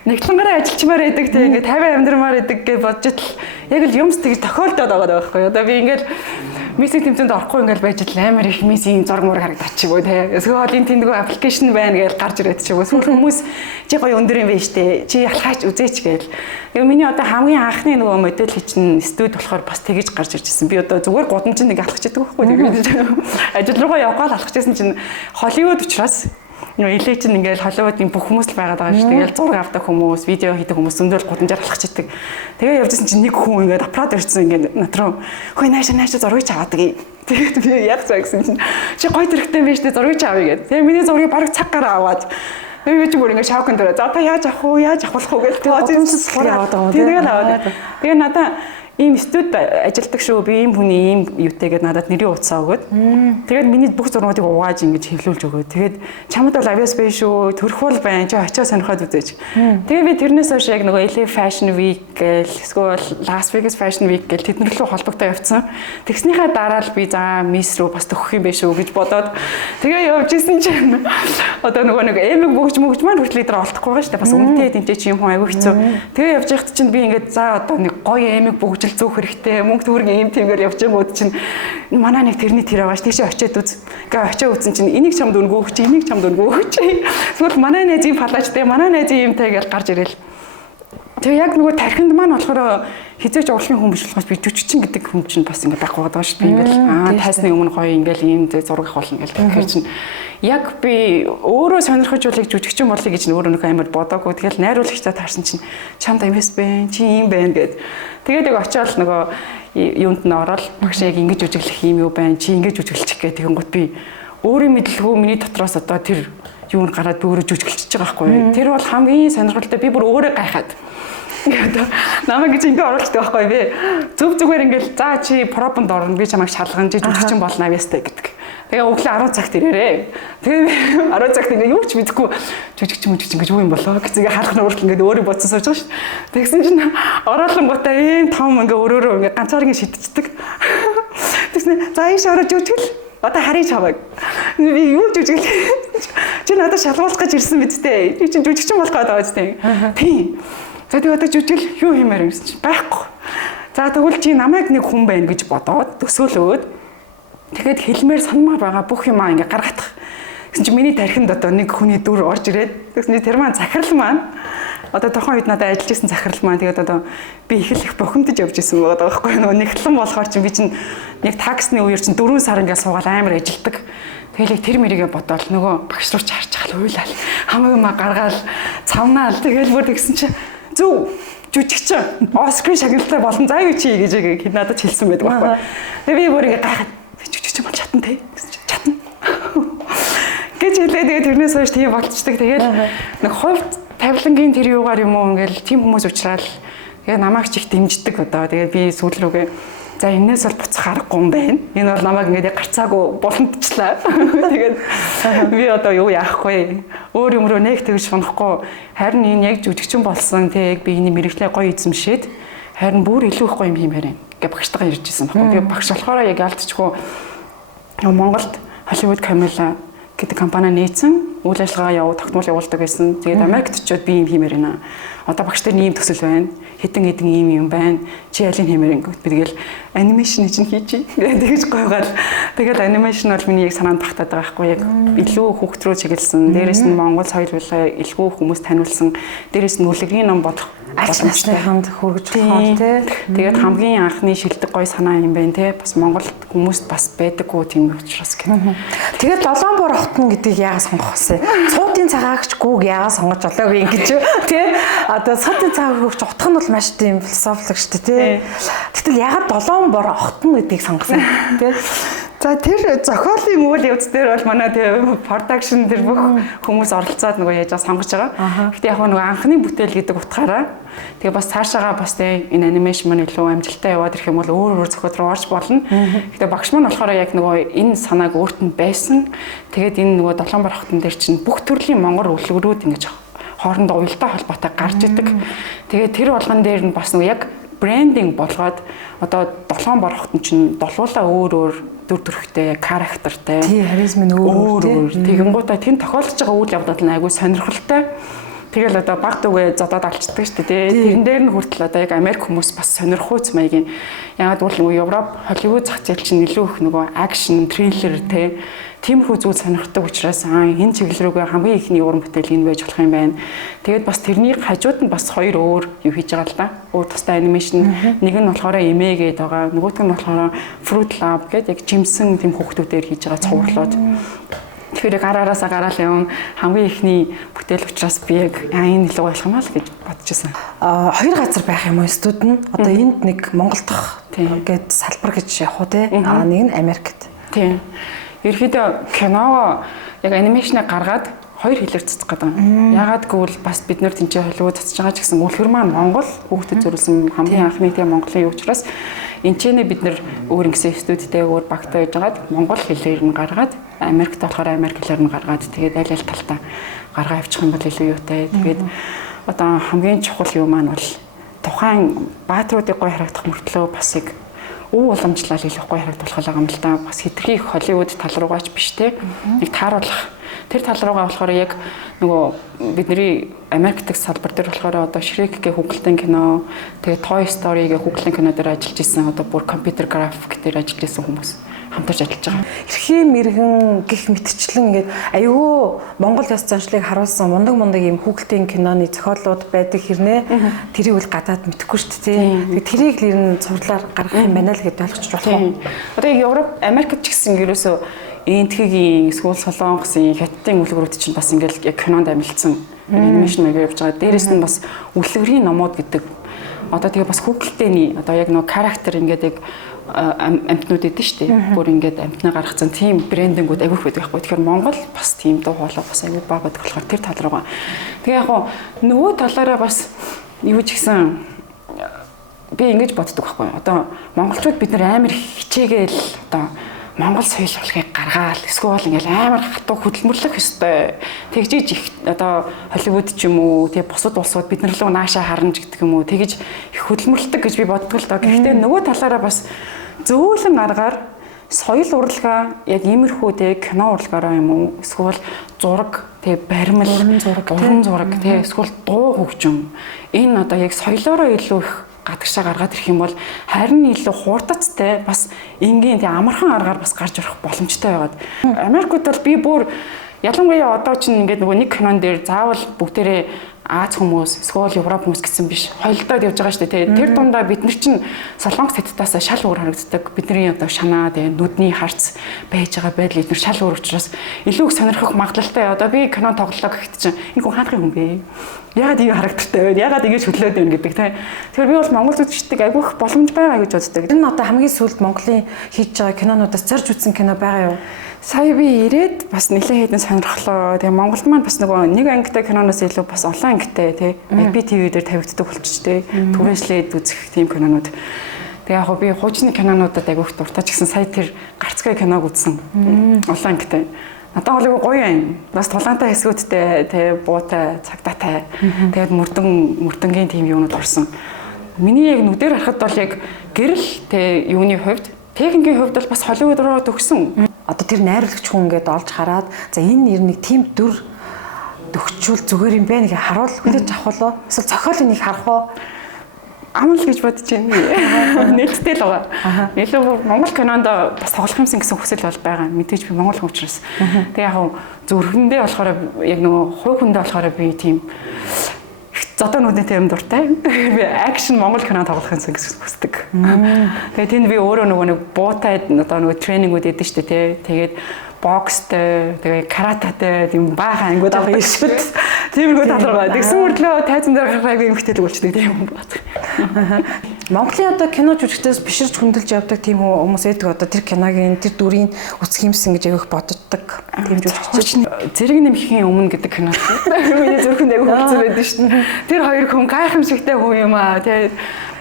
Нэгтлэнгараа ажилчмаар байдаг те ингээд 50 амьдрмаар байдаг гэж бодж итл яг л юмс тэгж тохиолдоод байгаа байхгүй. Одоо би ингээд миссинг тэмцээнд орохгүй ингээд байж итл амар их миссинг зураг мөр харагдаад ч юм уу те. Эсвэл энэ тэндгүү аппликейшн байна гэж гарч ирээд ч юм уу. Эсвэл хүмүүс чи гоё өндөр юм байна штэ. Чи ялхаач үзээч гээл. Тэгээ миний одоо хамгийн анхны нөгөө модель чинь студ болохоор бас тэгэж гарч иржсэн. Би одоо зүгээр гудамж нэг алхаж идэг байхгүй. Тэгээд ажил руугаа явгаа л алхаж байсан чинь Холливуд учраас нөгөө илээ чинь ингээл Холливуудын бүх хүмүүс л байгаад байгаа шүү. Тэгэл зураг авдаг хүмүүс, видео хийдэг хүмүүс зөндөл гудамжаар алхчихдаг. Тэгээ явжсэн чинь нэг хүн ингээд аппарат ирсэн ингээд натруу хөөе нааш зургийг чаваадаг. Тэгээд би яг цаа гэсэн чинь чи гоё зэрэгтэй байж тээ зургийг чаавъя гэдэг. Тэгээ миний зургийг бараг цаг гараа аваад би ч бүр ингээд шавкын дээр за та яаж авах уу гэж тооцсон яваад байгаа. Тэгээд аваад. Тэгээ надаа ийм студ ажилдаг шүү. Би ийм хүний ийм юутэйгээд надад нэрийн утсаа өгөөд. Тэгээд миний бүх зургуудыг угааж ингэж хэвлүүлж өгөө. Тэгээд чамд бол авьяас bay шүү. Төрөх бол байна. Чи очио сонирхоод үзээч. Тэгээд би тэрнээс хойш яг нөгөө LA Fashion Week гэл эсвэл Las Vegas Fashion Week гэл тэднэрлүү холбогдоо явцсан. Тэгснийхаа дараа л би за Miss руу бас төгөх юм биш үү гэж бодоод тэгээ явж исэн чинь одоо нөгөө нэг эмэг бөгж маань хүртэл лидер олдохгүй байгаа шүү дээ. Бас үнэтэй тэнцээ чи юм хүн аягүй хэцүү. Тэгээ явж байхад чинь би ингээд за одоо нэг гоё эмэг бөгж зүүх хэрэгтэй мөнгө төгрөгийн ийм тиймээр явж байгууд чинь манай нэг тэрний тэр аваач тийшээ очиад үз. Гээ очиад үзсэн чинь энийг чамд өнгөөх чи энийг чамд өнгөөх чи. Тэгвэл манай найз ийм палаачтай манай найз ийм тэгэл гарч ирэл. Тэгээ яг нөгөө тархинд маань болохоор хизээч урлагийн хүн биш болохоос би жүжигчин гэдэг хүн чинь бас ингэ байхгүй байгаа шүү дээ. Ингээл тайсны өмнө гоё ингээл ийм зураг болно ингээл тэгэхээр чинь яг би өөрөө сонирхож улыг жүжигчин болъё гэж өөрөө нэг амар бодоогүй. Тэгэл найруулагчтай таарсан чинь чамд амс бэ чи ийм байна гэд. Тэгээд яг очиод нөгөө юунд нь ороод багш яг ингэж жүжиглэх юм юу байна чи ингэж жүжиглчих гэх тэгэнгүүт би өөрөө мэдлгүй миний дотроос одоо тэр юунд гараад би өөрөө жүжиглчихэж байгаа байхгүй. Тэр бол хамгийн сонирхолтой би бүр өөрөө гайхаад ингээд намайг гэж ингэ оруулдаг байхгүй би зөв зүгээр ингээл за чи пропонд орно би чамайг шалгана чи жүжигчин болно авьяастай гэдэг. Тэгээ өглөө 10 цагт ирээрээ. Тэгээ би 10 цагт ингээ юу ч мэдэхгүй жүжигчин гэж юу юм болоо гэж ингээ харах нүртэл ингээ өөрөө бодсон сууж байгаа шүү дээ. Тэгсэн чинь ороолонгуудаа ийм том ингээ өрөөрөө ингээ ганцаараа шидчихдэг. Тэгснэ за ийш ороод жүжигл одоо харъя чаваг. Би юу жүжиглэх чи надад шалгуулах гэж ирсэн биз дээ. Би чинь жүжигчин болох гэдэг байгаа зү. Тийм. За тэгээ одоо жүжигл юу хиймээр юм чи байхгүй. За тэгвэл чи намайг нэг хүн байна гэж бодоод төсөөлөөд тэгээд хэлмээр санамаар байгаа бүх юмаа ингээ гаргах. Гэсэн чи миний тархинд одоо нэг хүний дүр орж ирээд тэгсний тэр маань захирал маань одоо тохон үед надад ажиллаж исэн захирал маань тэгээд одоо би их л их бохимдож явж исэн байгаа байхгүй нөгөө нэгтлэн болохоор чи би чинь яг таксны үеэр чинь 4 сар ингээ суугаад амар ажилдаг. Тэгэл яг тэр мэрийгээ бодоол нөгөө багш руу чарч хал уйлал хамаг юмаа гаргаал цавнаал тэгэл бүр тэгсэн чи зөв жүжигчин Оскар шагналтай болон заа юу чи гэж надад хэлсэн байдаг байхгүй. Тэгээ би бүр ингээ гайхаад жүжигчин бол чатна те чатна гэж хэлээ. Тэгээ тэрнээс хойш тийм болцдог. Тэгээд нэг хувь тавилангийн тэр юугаар юм уу ингээл тийм хүмүүс уучраад тэгээ намайг ч их дэмждэг одоо. Тэгээд би сүүл рүүгээ за энэс бол буцах аргагүй юм байна. Энэ бол намайг ингээд гарцаагүй булантчлаа. Тэгээд би одоо юу яах вэ? Өөр юм руу нэг тэгж унахгүй. Харин энэ яг жүжигчин болсон тэг би энэ мэрэгчлээ гоё эзэмшээд харин бүр илүү их гоё юм хиймээр байна. Гэ багштайгаа ирж исэн баггүй. Тэгээ багш болохоор яг алдчихгүй Монголд Hollywood Camilla гэдэг компани нээсэн үйл ажиллагаа тогтмол явуулдаг байсан. Тэгээд Америкт очиод би юм хиймээр байна. Одоо багш нар ийм төсөл байна. Хэдэн ийм юм байна. Чи ялын хиймээр ингээд би тэгэл анимашн чинь хийчих. Тэгэж гойгаал. Тэгэл анимашн бол миний яг санаанд багтаад байгаа байхгүй яг илүү хүүхд рүү чиглэсэн. Дээрээс нь Монгол соёл болоо илгүү хүмүүс таниулсан. Дээрээс нь үлгэрийн ном бодох аль насныханд хүргэж болохоор тий. Тэгээд хамгийн анхны шилдэг гоё санаа юм байна тий. Бас Монголд хүмүүст бас байдаггүй тийм учраас гэх. Тэгээд долоон бор хотно гэдгийг яагаад сонгох вэ? Цуудын цагаагч гүүг яагаад сонгож болоогүй ингэж тий. Одоо цуудын цагааг хөвч утгах нь бол маш тийм философик шүү дээ тий. Гэтэл яагаад долоон бор хотно гэдгийг сонгосон тий. За тэр зохиолын үйл явц дээр бол манай тэр production тэр бүх хүмүүс оролцоод нөгөө яаж сонгож байгаа. Гэхдээ яг нөгөө анхны бүтээл гэдэг утгаараа тэгээ бас цаашаага бас энэ анимашн маань илүү амжилттай яваад ирэх юм бол өөр зохиол руу орж болно. Гэхдээ багш маань болохоор яг нөгөө энэ санааг өөрт нь байсан. Тэгээд энэ нөгөө долоон бор хотон дээр чинь бүх төрлийн монгол үлгэрүүд ингэж хоорондоо уялдаа холбоотой гарч идэг. Тэгээд тэр болгон дээр нь бас нөгөө яг брендинг болгоод одоо долоон бор хотон чинь долуулаа өөр дүр төрхтэй характертай. Тий, харизм нь өөр. Тэгэнгუутаа тийм тохиолдож байгаа үйл явдал нь айгүй сонирхолтой. Тэгэл одоо баг дүүгээ зодоод алчдаг шүү дээ. Тэрэн дээр нь хүртэл одоо яг Америк хүмүүс бас сонирхууц маягийн ягаад гэвэл нөгөө Европ, Холливуд зах зээл чинь илүү их нөгөө акшн, триллер тиймэрхүү зүйл сонирхдаг учраас энэ чиглэл рүүгээ хамгийн ихний уран бүтээл энэ байж болох юм байна. Тэгээд бас тэрний хажууд нь бас хоёр өөр юу хийж байгаа л да. Өөр тустай анимашн. Нэг нь болохоор эмээ гээд байгаа. Нөгөөх нь болохоор Fruit Lab гэдэг яг жимсэн тийм хүүхдүүдээр хийж байгаа цувралууд. Тэгэхээр гараараасаа гараал явна. Хамгийн ихний бүтээл учраас би яг энэ илүү болох юм аа л гэж бодож байсан. Хоёр газар байх юм уу студ нь? Одоо энд нэг Монгол дахь гээд салбар гэж явах уу те? Нэг нь Америкт. Тийм. Ерөнхийдөө киногоо яг анимашныг гаргаад хоёр хэлээр цацах гэдэг. Ягаад гэвэл бас бид нэр тэнцээ Холливуд цацж байгаа ч гэсэн үлгэр маань Монгол хүүхдэд зориулсан хамгийн анхны тийм Монголын юу учраас энэ ч бид нэр өөр ингэсэн студидтэй өөр багтаа яжгаад Монгол хэлээр нь гаргаад Америкт болохоор Америк хэлээр нь гаргаад тэгээд аль аль талтаа гаргаа авчих юм бол илүү юутай. Тэгээд одоо хамгийн чухал юу маань бол тухайн баатруудыг гой харагдах мөртлөө бас яг өв уламжлал хийх гой харагдуулах байгаа юм л да. Бас хитрхи Холливуд тал руугаач биш те. Нэг тааруулах тэр тал руугаа болохоор яг нөгөө бидний Америк дэх салбар дээр болохоор одоо Shrek-ийн хүүхэлдэйн кино, тэгээ Toy Story-гийн хүүхэлдэйн кино дээр ажиллаж исэн одоо бүр компьютер график дээр ажиллаж исэн хүмүүс хамтарч ажиллаж байгаа. Эрхийн мэрэгэн гих мэтчлэн ингээд аюу Монгол яс заншлыг харуулсан мундаг ийм хүүхэлдэйн киноны зохиолууд байдаг хэрнээ тэрийг үл гадаад мэдэхгүй шүү дээ. Тэгээ тэрийг л ер нь цувралаар гаргах юм байна л гэдээ ойлгож болох уу? Одоо Европ, Америкт ч гэсэн ерөөсөө энтхэгийн эсвэл солонгосын хятадын үлгэрүүд чинь бас ингээд яг кинонд амжилтсан анимашн маягаар явж байгаа. Дээрээс нь бас үлгэрийн номууд гэдэг одоо тэгээ бас хүүхэлдэйний одоо яг нөгөө характер ингээд яг амтнууд эдэн шүү дээ. Бүр ингээд амтнаа гаргацсан тийм брендингүүд агиух байдаг байхгүй. Тэгэхээр Монгол бас тийм дуу хоолой бас агиух баг байдаг болохоор тэр тал руугаа. Тэгээ яг нөгөө талаараа бас юу ч гэсэн би ингэж боддог байхгүй. Одоо монголчууд бид нэр амар хичээгээл одоо Монгол соёл урлагийг гаргаал эсвэл ингээл амар хатуу хөдөлмөрлөх ёстой. Тэгжиж их одоо Холливуд ч юм уу тэгээ бусад улсууд бид нар руу наашаа харна гэдэг юм уу тэгж их хөдөлмөрлөдөг гэж би боддог л доо. Гэхдээ нөгөө талаараа бас зөөлөн аргаар соёл урлагаа яг иймэрхүү тэгээ кино урлагаараа юм уу эсвэл зураг тэгээ баримл уран зураг тэгээ эсвэл дуу хөгжим энэ одоо яг соёлоороо илүү их гадагшаа гаргаад ирэх юм бол харин илүү хурдцтай бас энгийн тийм амархан аргаар бас гарч ирэх боломжтой байгаад. Америкт бол би бүр ялангуяа одоо чинь ингээд нөгөө нэг кинон дээр заавал бүгдээрээ Аз хүмүүс, эсвэл Европ хүмүүс гэсэн биш. Хоёулдаад явж байгаа шүү дээ. Тэр дундаа бид нар чинь солонгос хэдтээс шал өөр харагддаг. Бидний одоо шанаа, тэгээ нүдний харц байж байгаа байдал эдгээр шал өөр учраас илүү их сонирхох магадлалтай. Одоо би кино тоглолоо гэхэд чинь энэ хүн хаанхын хүн бэ? Ягаад ийм харагдталтай вэ? Ягаад ингэж хөдлөөд байна гэдэг тийм. Тэгэхээр би бол монгол үзэгчдэг айгүйх боломж байгаа гэж боддог. Энэ одоо хамгийн сүүлд Монголын хийж байгаа кинонуудаас зарж үзсэн кино байгаа юу? Сая би ирээд бас нэлээд хэдэн сонирхлоо. Тэгээ Монголд маань бас нөгөө нэг ангитай киноноос илүү бас олон ангитай тий. IPTV дээр тавигддаг болчихжтэй. Түрээслээд үзэх тийм кинонууд. Тэгээ яг би хуучны кинонуудад айгүйх дуртай ч гэсэн сая тэр гарцгай киног үзсэн. Олон ангитай. Надад бол гоё юм. Бас тулаантай хэсгүүдтэй тий буутай, цагдаатай. Тэгээд мөрдөнгийн тийм юмнууд орсон. Миний яг нүдээр харахад бол яг гэрэл тий юуны хувьд техникийн хувьд бол бас Холливуд руу төгсөн. Одоо тэр найруулагч хүн ингээд олж хараад за энэ нэр нэг тийм дүр төгчүүл зүгээр юм байна гэж харуул хүлээж авах болоо эсвэл зохиолын нэг харах уу амал гэж бодож байна. Нээлттэй л байгаа. Илүү Монгол кинонд бас тоглох юмсан гэсэн хүсэл бол байгаа. Мэдээж би монгол хүн учраас. Тэгээ яг зүрхэндээ болохоор яг нөгөө хувь хүндээ болохоор би тийм зодоо нүднтэй юм дуртай. Би акшн монгол кино тоглох юмсан гэсэн хүсдэг. Тэгээ тэнд би өөрөө нөгөө нэг буутай одоо нөгөө тренингүүд өгдөө штэ тий. Тэгээд бокстэй, тэгээ карататай тийм баахан ангууд авах ишүүд. Тиймэрхүү талргаа. Тэгсэн мөртлөө тайзан дээр гарахыг эмхтэйг болчихдаг тийм юм байна. Монголын одоо кино жүжигчдээс биширч хөндлөж явдаг тийм хүмүүс байдаг. Одоо тэр киногийн тэр дүрийн үсэх юмсан гэж аявих боддог. Тийм жүжигчд. Зэрэг нэмхийн өмнө гэдэг кино. Миний зүрхэнд аяг хөвцөн байдаг шүү дээ. Тэр хоёр хүн гайхамшигтай хүн юм аа. Тэгээд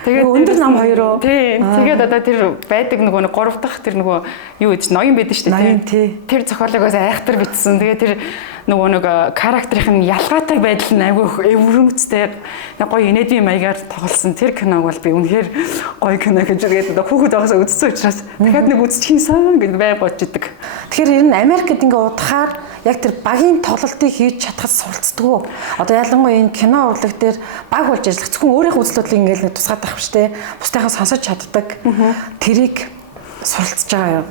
өндөр нам хоёроо. Тийм. Тэгээд одоо тэр байдаг нөгөө 3 дахь тэр нөгөө юу гэж ноён байдаг шүү дээ. Тэр зохиолыг бас айхтар бичсэн. Тэгээд тэр нөгөө нэг характерын ялгаатай байдал нь айгүй эврэмцтэй гоё инээдийн маягаар тоглосон тэр киног бол би үнэхээр гоё кино гэж тэгээд одоо хүүхэд байгаасаа үзсэн учраас дахиад нэг үзчихсэн гэж бай бодож идэг. Тэгэхээр ер нь Америкт ингээ удахаар яг тэр багийн тоглолтыг хийж чадхад суралцдаг. Одоо ялангуяа энэ кино урлаг дээр баг болж ажиллах зөвхөн өөрийнхөө үзлөдлийг ингээл нэг тусгаад авах штэ. Бусдынхаа сонсож чаддаг. Тэрийг суралцж байгаа юу?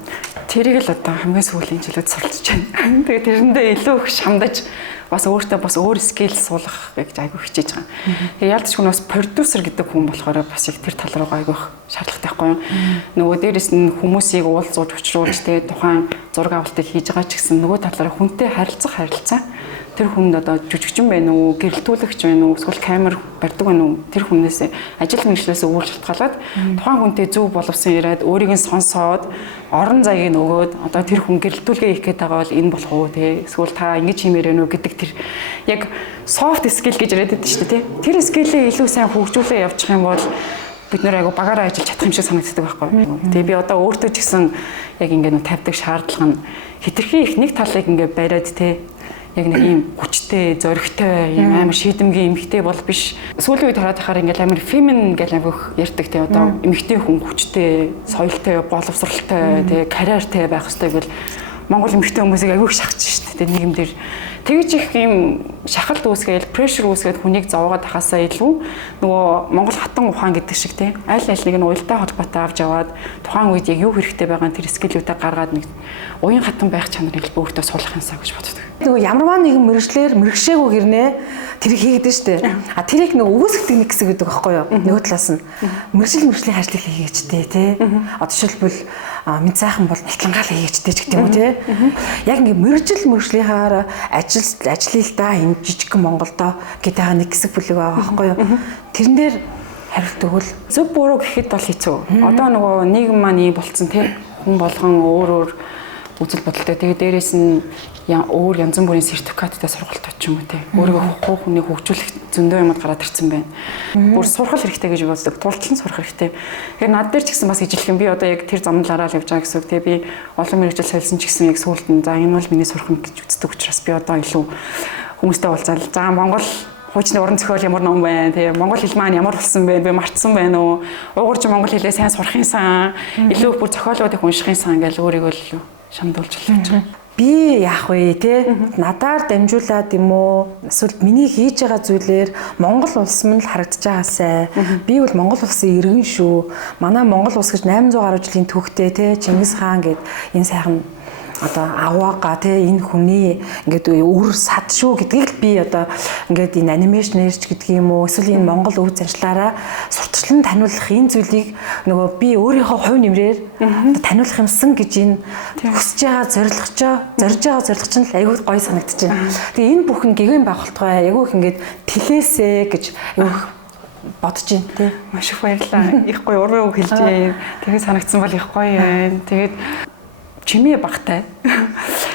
тэрийг л одоо хамгийн сүүлийн жилүүд суралцж байна. Тэгээд тэрэндээ илүү их шамдаж бас өөртөө бас өөр скил суулгах гэж айгүй хичээж байгаа. Тэгээд яалтч хүн бас продюсер гэдэг хүн болохоор бас их тэр тал руугаа айгүй шаардлагатай байхгүй юу? Нөгөө дээрэс нь хүмүүсийг уулзуулж учруулж тэгээд тухайн зураг авалтыг хийж байгаа ч гэсэн нөгөө талаараа хүнтэй харилцаа тэр хүнд одоо жүжигчин байна уу, гэрэлтүүлэгч байна уу, эсвэл камер барьдаг байна уу, тэр хүнээс ажил мэргэжлээс өвөл шалтгаалаад тухайн хүнтэй зөв боловсон яриад өөрийг нь сонсоод орон зайг нь өгөөд одоо тэр хүн гэрэлтүүлгээ хийх гээд байгаа бол энэ болох уу те, эсвэл та ингэж хиймээр байна уу гэдэг тэр яг soft skill гэж яриад байдаг шүү дээ те. Тэр скиллээ илүү сайн хөгжүүлээ явуучих юм бол бид нэр айгу багаараа ажиллаж чадах юм шиг санагддаг байхгүй. Тэгээ би одоо өөртөө ч гэсэн яг ингэ тавьдаг шаардлага нь хитрхи их нэг талыг ингэ бариад те яг нэг ийм хүчтэй, зоригтой, ийм амар шийдэмгийн эмэгтэй бол биш. Сүүлийн үед хараад байхаар ингээл амар фемин гэл авих ярьдаг те одоо эмэгтэй хүн хүчтэй, соёлтой, боловсралтай, те карьертэй байх хэрэгтэй гэл Монгол эмэгтэй хүмүүсийг аягүй шахаж шүү дээ нийгэмдэр. Тэгж их ийм шахалт үүсгээл, прешэр үүсгээд хүнийг зовоогоод тахасаа илүү нөгөө Монгол хатан ухаан гэдэг шиг те аль нэг нь уялдаа холбоотой авч яваад тухайн үед яг юу хэрэгтэй байгаа нь тэр скиллүүдээ гаргаад нэг уян хатан байх чанарыг өөртөө суулгах юмсаа гэж боддог. Нөгөө ямарваа нэгэн мэрэгчлэр мэрэгшээгүй гэрнээ тэрийг хийгээд штэ. А тэрийг нөгөө үүсгдэг нэг хэсэг гэдэг байхгүй юу? Нөгөө талаас нь мэрэгжлийн ажлыг хийгээчтэй тий. Одоо жишээлбэл мэд сайхан бол нэлтангаал хийгээчтэй ч гэдэг юм уу тий. Яг ингээ мэрэгжлийнхаараа ажиллая л да энэ жижиг Монголдо гэдэг нэг хэсэг бүлэг байгаа байхгүй юу? Тэрэн дээр хариулт өгвөл зөв буруу гэхэд бол хэцүү. Одоо нөгөө нийгэм маань ийм болцсон тий. Хүн болгон өөр үзэл бодолтой. Тэгээд дээрээс нь өөр янз бүрийн сертификаттай сургалтууд ч юм уу тий. Өөрийгөө хуу хүний хөгжүүлэх зөндөө юмуд гараад ирсэн байна. Бүр сурах хэрэгтэй гэж боддог. Тултлан сурах хэрэгтэй. Тэгэхээр над дээр ч гэсэн бас ижлэх юм. Би одоо яг тэр замналаараа л явж байгаа гэсэн үг тий. Би олон мэргэжил солисон ч гэсэн яг сүүлд нь за энэ бол миний сурах юм гэж үздэг учраас би одоо илүү хүмүүстэй уулзаад за Монгол хуучны уран зохиол ямар ном байна тий. Монгол хэл маань ямар болсон бэ? Би мартсан байна уу? Уйгурч монгол хэлээ сайн сурах юмсан. Илүү бүр зохиолуудыг унших юмсан гэж өөрийгөө л шамдуулж байна. Би яах вэ те надаар дамжуулаад юм уу эсвэл миний хийж байгаа зүйлээр Монгол улс мань л харагдаж байгаасай. Би бол Монгол улсын иргэн шүү. Манай Монгол улс гэж 800 гаруй жилийн түүхтэй те Чингис хаан гэд энэ сайхан одоо аваага те энэ хүний ингээд өр сад шүү гэдгийг л би одоо ингээд энэ анимашн нэрч гэдэг юм уу эсвэл энэ Монгол өв заншлаараа сурталчлан таниулах энэ зүйлийг нөгөө би өөрийнхөө хувь нэмрээр таниулах юмсан гэж энэ хүсэж байгаа зорж байгаа зорилго чинь айгүй гоё санагдаж байна. Тэгээ энэ бүхэн гэгэн байгуултгай айгүй их ингээд тэлээсэ гэж бодож байна тий. Маш их баярлалаа. Их гоё уран үг хэлж байна. Тэгээ санагдсан бол их гоё байна. Тэгээд чимээ багтай.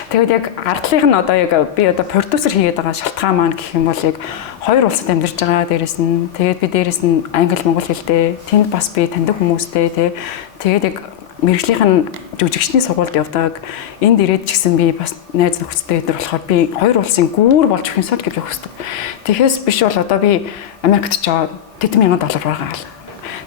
Тэгээд яг ардлынх нь одоо яг би одоо продюсер хийгээд байгаа шалтгаан маань гэх юм бол яг хоёр улсад амьдарч байгаа дээрэс нь тэгээд би дээрэс нь англи монгол хэлтэй тэнд бас би таньдаг хүмүүстэй тий. Тэгээд яг мэргэжлийнх нь жүжигчний сургуульд явдаг. Энд ирээд ч гэсэн би бас найз нөхөдтэй өдр болохоор би хоёр улсын гүүр болж өгөх юмсаа гэж хүсдэг. Тэгэхээс биш бол одоо би Америкт ч аваад $80,000 байгаа.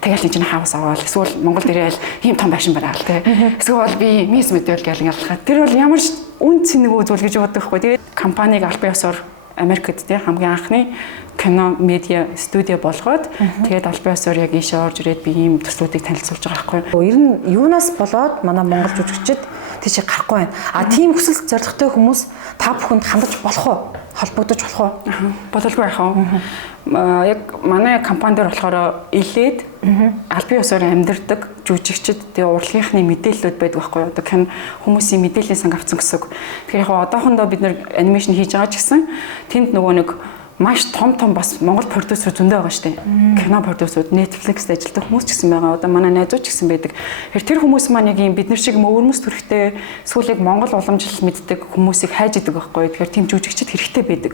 Тэгэл энэ хаус аваад эсвэл Монголд ирээл ийм том байшин бараал те. Эсвэл би мис мэдвэл гэл ялхаа. Тэр бол ямар үн цэнэгүй зүйл гэж боддог хгүй. Тэгээд компаниг албан ёсоор Америкт те хамгийн анхны кино медиа студио болгоод тэгээд албан ёсоор яг ийшээ орж ирээд би ийм төслүүдийг танилцуулж байгаа хгүй. Ер нь юунаас болоод манай монгол жүжигчид тийш гарахгүй байна. А тийм хүсэл зоригтой хүмүүс та бүхэнд хандаж болох уу? Холбогдож болох уу? Бололгүй яах вэ? Яг манай компани дээр болохоор илээд албан ёсоор амьдардаг жүжигчид тэгээ урлагийнхны мэдээллүүд байдаг байхгүй юу? Одоо хүмүүсийн мэдээллийн санг авсан гэсэн үг. Тэгэхээр яг одоохондоо бид нэр анимашн хийж байгаа ч гэсэн тэнд нөгөө нэг маш том бас Монгол продюсер зөндөө байгаа шүү дээ. Кино продюсерүүд Netflix-д ажилладаг хүмүүс ч гэсэн байгаа. Одоо манай найзууд ч гэсэн байдаг. Тэр хүмүүс маань яг юм бид нар шиг өвөрмөс төрхтэй эсвэл яг Монгол уламжлал мэддэг хүмүүсийг хайж идэг байхгүй. Тэгэхээр тийм жүжигчид хэрэгтэй байдаг.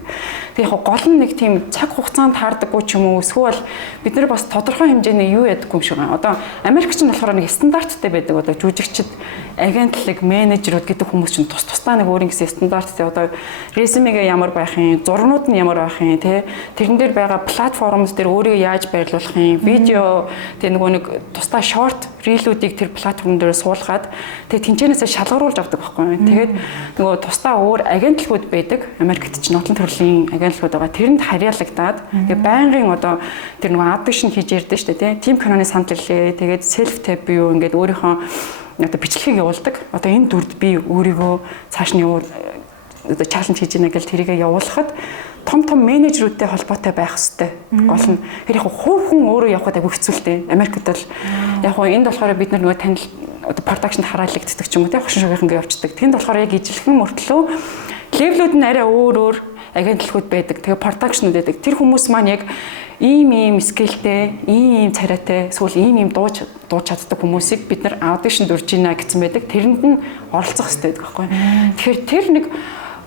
Тэгээ яг гол нь нэг тийм цаг хугацаанд таардаггүй ч юм уу эсвэл бид нар бас тодорхой хэмжээний юу ядаггүй юм шиг байна. Одоо Америкч нь болохоор нэг стандарттай байдаг. Одоо жүжигчид агентлаг, менежерүүд гэдэг хүмүүс чинь тусдаа нэг өөр ингэсэн стандарттай. Одоо резюмегээ ямар байх юм, зургнууд нь ямар байх юм тий. Тэрэн дээр байгаа платформс дээр өөрийгөө яаж байрлуулах юм, видео тий нөгөө нэг тусдаа шорт рилүүдийг тэр платформ дээр суулгаад тэгээ тэнцэнээсээ шалгаруулж авдаг байхгүй юу. Тэгээд нөгөө тусдаа өөр агентлагууд байдаг. Америкт ч нотлон төрлийн агентлагууд байгаа. Тэрэнд харьяалагдаад тэгээ байнгын одоо тэр нөгөө аудишн хийж ярьдэн шүү дээ тий. Тим киноны санал ирлээ. Тэгээд селф тэп юу ингээд өөрийнхөө одоо бичлэгийг явуулдаг. Одоо энэ дүрд би өөрийгөө цааш нь явуул одоо чаленж хийж ийна гэж тэрийгэ явуулахад том менежерүүдтэй холбоотой байх хэрэгтэй. Гол нь тэр яг хувь хүн өөрөө явахад айгүй хэцүүлтэй. Америкт бол яг энд болохоор бид нар нөгөө танил одоо продакшнд хараалагддаг ч юм уу те хошин шогийнх ингээ явцдаг. Тэнд болохоор яг ижилхэн мөртлөө левлүүд нь арай өөр агентлагууд байдаг. Тэгээ продакшнууд байдаг. Тэр хүмүүс маань яг ийм скиллтэй, ийм царайтай, эсвэл ийм дууж чаддаг хүмүүсийг бид нар аудишнд урьж ийна гэсэн байдаг. Тэрэнд нь оролцох хэрэгтэй байдаг байхгүй. Тэгэхээр тэр нэг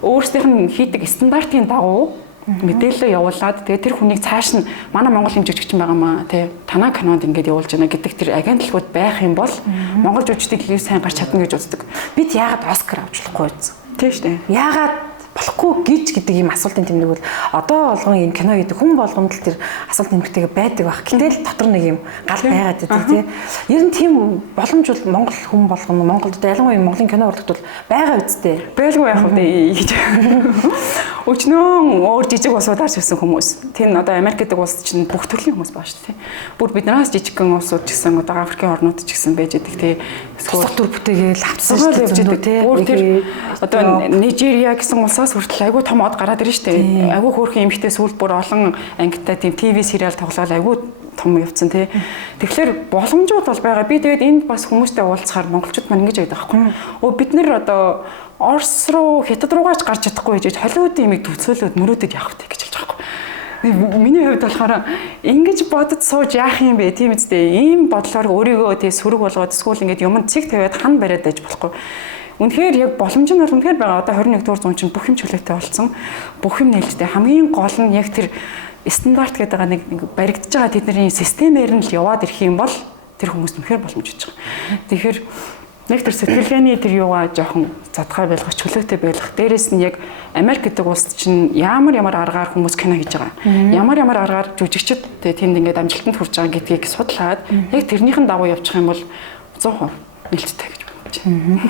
өөрсдийнх нь хийдэг стандартын дагуу мэдээлэл явуулаад тэгээ тэр хүнийг цааш нь манай Монгол жүжигчин байгаа маа тий танаа кинонд ингэж явуулж байна гэдэг тэр агентлагууд байх юм бол Монгол жүжигчдийг илүү сайн гарч чадна гэж үздэг. Бид яагаад Оскар авч болохгүй вэ? Тийм шүү дээ. Яагаад болохгүй гэж гэдэг ийм асуултын тэмдэг бол одоо болгон энэ кино гэдэг хүн болгонд л тэр асуулт тэмдэгтэйгээ байдаг байх. Гэтэл дотор нэг юм гал байгаад байдаг тий. Ер нь тийм боломж бол Монгол хүн болгоно Монголд ялангуяа Монголын кино урлагт бол байгаа үсттэй. Байлгүй яах вэ гэж. Өчнөө өөр жижиг улсуудаар шивсэн хүмүүс. Тэр одоо Америк гэдэг улс чинь бүх төрлийн хүмүүс байгаа шүү дээ. Бүр биднээс жижигхэн улсууд ч гэсэн одоо Африкийн орнууд ч гэсэн байж идэг тий. Суулт төр бүтээгээл авцсан шүү дээ тий. Бүр тэр одоо Нижериа гэсэн улсаас хүртэл айгүй том од гараад ирж штэ. Айгүй хөөрхөн эмэгтэй сүүлд бүр олон ангитай тийм ТV сериал тоглоод айгүй том явцсан тий. Тэгэхээр боломжууд бол байгаа. Би тэгээд энд бас хүмүүстэй уулзахаар монголчууд маань ингэж байдаг байхгүй. Бид нэр одоо Орос руу Хятад руугаач гарч чадахгүй гэж Холливуудын юмыг төвцөөлөд мөрөөдөд явах гэж хэлж байгаа байхгүй. Миний хувьд болохоор ингэж бодож сууж яах юм бэ тийм үстэй. Ийм бодлоор өөрийгөө тий сөрөг болгоод эсвэл ингэж юмд цэг тавиад хан бариад байж болохгүй. Үнэхээр яг боломж нь бол үнэхээр байгаа. Одоо 21-р зуун чинь бүх юм чөлөөтэй болсон. Бүх юм нээлттэй. Хамгийн гол нь яг тэр стандарт гэдэг нэг баригдаж байгаа тэдний системээр нь л яваад ирэх юм бол тэр хүмүүст үнэхээр боломж гэж байгаа. Тэгэхээр нэг тэр сэтгэлгээний тэр юугаа жоохон задгай байлгах, чөлөөтэй байлгах. Дээрээс нь яг Америк гэдэг улсад чинь ямар аргаар хүмүүс кино хийж байгаа. Ямар аргаар жүжигчд тэнд ингээд амжилтанд хүрч байгаа гэдгийг судлаад яг тэрнийхэн дагуу явчих юм бол 100% нээлттэй гэж бодож байна.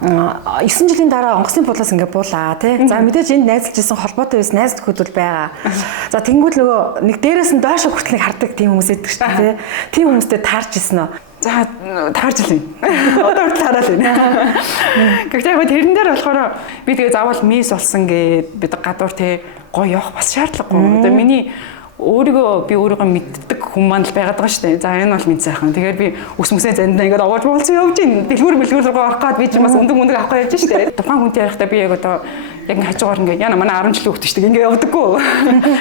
9 жилийн дараа онгоцны пулаас ингээ буулаа тий. За мэдээж энд найзалж исэн холбоотой байсан найз нөхөд бол байгаа. За тэнгуүл нөгөө нэг дээрээс нь доош хүртэл нэг хардаг тийм хүмүүс байдаг шүү дээ тий. Тийм хүмүүстэй таарч исэн нь. За таарч л байна. Одоо хүртэл хараад байна. Гэхдээ яг тэрэн дээр болохоор би тэгээ заавал мисс болсон гээд бид гадуур тий гоё явах бас шаардлагагүй. Одоо миний өөрийгөө мэддэг хүн маань л байгаад байгаа шүү дээ. За энэ бол минь сайхан. Тэгэхээр би ус мүсээ зандаа ингээд овоож болцсон явж ин. Дэлгүүр руу орох гээд би ч бас өндөг авах явж шүү дээ. Тухайн хүнтэй ярихдаа би яг одоо яг хажуугаар ингээд яна манай 10 жилийн хүүхэд шүү дээ. Ингээд явдаггүй.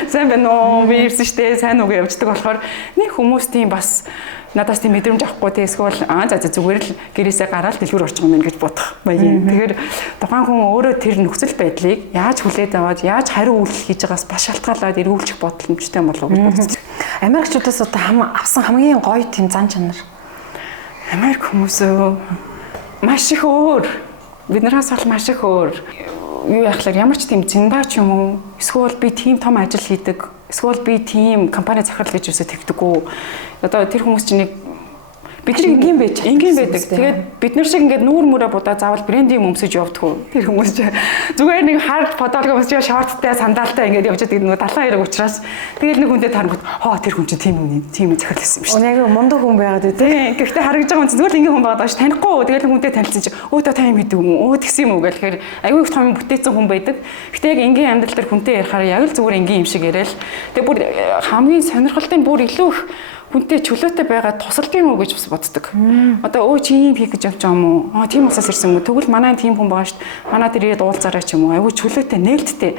Сайн байна уу? Би ирсэн шүү дээ. Сайн уу гэж явждаг болохоор нэг хүмүүс тийм бас надаас тийм мэдрэмж авахгүй тий эсвэл за зүгээр л гэрээсээ гараад дэлгүүр орчих юм байна гэж бодох маягийн. Тэгэхээр тухайн хүн өөрөө тэр нөхцөл байдлыг яаж хүлээж аваад яаж хариу үйлдэл хийж байгаас бас шалтгаалаад эргүүлчих боломжтой болов уу гэж бодсон. Америкчуудаас одоо авсан хамгийн гоё тийм зан чанар. Америк хүмүүсөө маш их өөр. Биднээс бол маш их өөр. Юу яхахлаар ямар ч тийм зиндаач юм уу? Эсвэл би тийм том ажил хийдэг. Эсвэл би тийм компани захирал гэж юусоо тэгдэггүй. Одоо тэр хүмүүс чинь нэг бид нар энгийн байдаг. Тэгээд бид нар шиг ингээд нүүр мөрөө будаа заавал брендинг өмсөж явдаггүй. Тэр хүмүүс чинь зүгээр нэг хард фотолог өмсөж шорттай сандалтай ингээд явж байгаа нэг 72 учраас тэгээд нэг хүнтэй тарангууд тэр хүн чинь тийм захирал гэсэн юм шүү. Яг мундаг хүн байгаад үү те. Гэхдээ харагдаж байгаа хүн зүгээр л энгийн хүн байгаад байгаа ш. Танихгүй. Тэгээд л хүнтэй танилцсан чинь та тань мэдв юм уу? Тэгсэн юм уу гэхээр аюу их том бүтээсэн хүн байдаг. Гэхдээ яг энгийн амьдрал дээр хүнтэй ярихаар яг л зүгээр энгийн юм шиг яриад. Тэгээд бүр хамгийн сонирхолтой бүр илүү их хүнтэй чөлөөтэй байгаа тусалд юм уу гэж бас боддог. Одоо чи ийм хийх гэж явж байгаа юм уу? Тийм усаас ирсэн юм уу? Тэгвэл манай тийм хүн байгаа шүү дээ. Манай дээр ирээд уулзаарай ч юм уу? Айгүй чөлөөтэй, нээлттэй.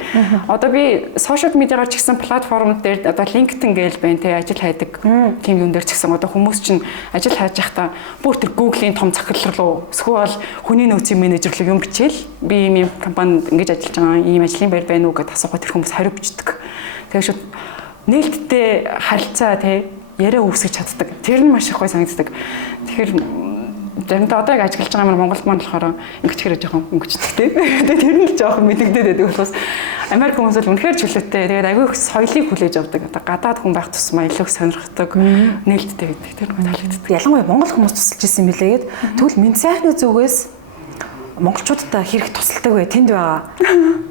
Одоо би сошиал медиагаар ч гэсэн платформ дээр одоо LinkedIn гээл байна те ажил хайдаг тийм юм дээр ч гэсэн одоо хүмүүс чинь ажил хайж байхдаа бүр тэр Google-ийн том захирал руу эсвэл хүний нөөцийн менежер руу юм бичээл би ийм компанид ингэж ажиллаж байгаа ийм ажлын байр байна уу гэдээ асуухад тэр хүмүүс хариу бичдэг. Тэгэхээр шууд нээлттэй харилцаа те яриа үүсгэж чаддаг. Тэр нь маш их гой санагддаг. Тэгэхээр заримдаа одоо яг ажиллаж байгаа Монголд маань болохоор ингэж хэрэг жоохон өнгөчдөг тийм. Тэгээд тэр нь л жоохон мэдэгдээд байдаг болохоос Америк хүмүүс бол үнэхээр чөлөөтэй. Тэгээд аягүй их соёлыг хүлээж авдаг. Одоо гадаад хүн байх тусмаа илүү их сонирхдаг, нээлттэй байдаг. Тэр нь таалагддаг. Ялангуяа монгол хүмүүс тусалж ирсэн юм билээгээд тэгвэл минь сайхны зүгээс монголчуудтай хэрэг тусалдаг бай тэнд байгаа.